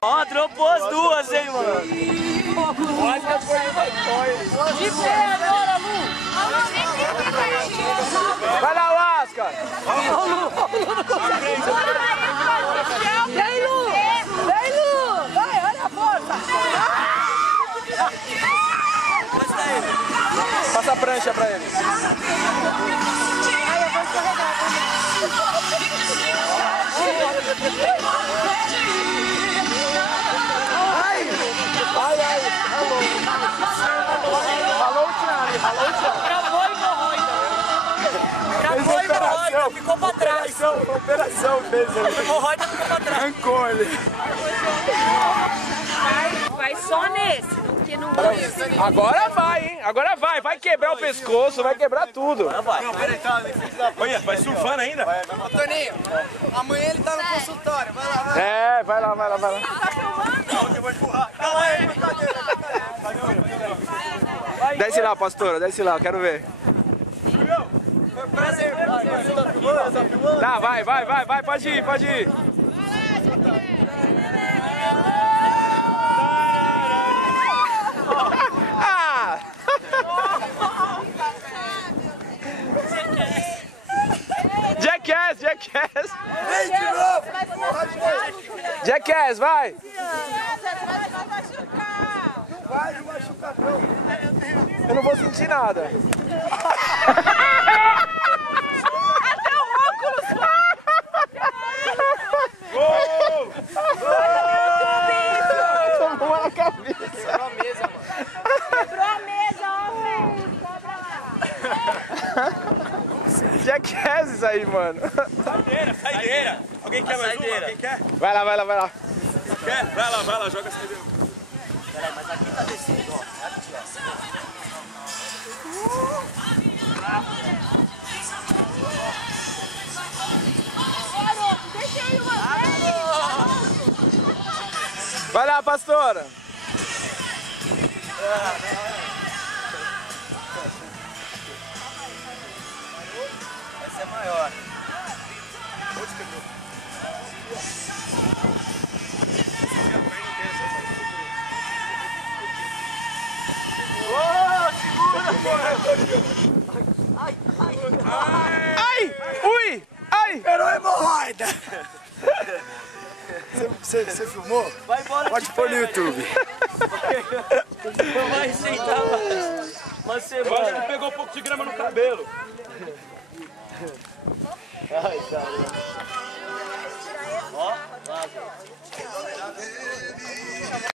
Ó, dropou as duas, hein, mano. Olha, foi. De pé agora, Lu. Vai lá, Lasca. Ó, Lu. Vem, Lu. Vem, Lu. Vai, olha a força. Passa a prancha pra ele. Aí, eu vou escorregar. Falou o Thiago, falou o Thiago. Travou e hemorroida. Travou e hemorroida, ficou pra trás. Operação fez ele. Hemorroida ficou pra trás. Arrancou ele. Vai só nesse, porque no outro. Agora vai, hein? Agora vai. Vai quebrar o pescoço, vai quebrar tudo. Olha, vai surfando ainda? Ô, Toninho, amanhã ele tá no consultório, vai lá, vai. É, vai lá. Eu vou empurrar. Calma aí. Desce lá, pastora, desce lá, quero ver. Tá, vai, pode ir. Ah! Jackass! Vem de novo! Jackass, vai! Vai machucar, não. Eu não vou sentir nada. Até o óculos Gol! Tomou uma na cabeça. Quebrou a mesa, mano. quebrou a mesa, ó, velho. Cobra lá. Jackass isso aí, mano. Saideira. Alguém quer mais uma? Alguém quer? Vai lá. Quer? Vai lá, joga a saideira. Peraí, mas aqui tá descendo, ó. Aqui, Deixa ele uma vez. Vai lá, pastora. Vai ser maior. Ai! Ui! Ai! Quebrou a hemorroida! Você filmou? Vai embora. Pode pôr no YouTube. Não vai sentar mais. Uma Agora semana. ele pegou um pouco de grama no cabelo. Ai, cara. Ó, vaza.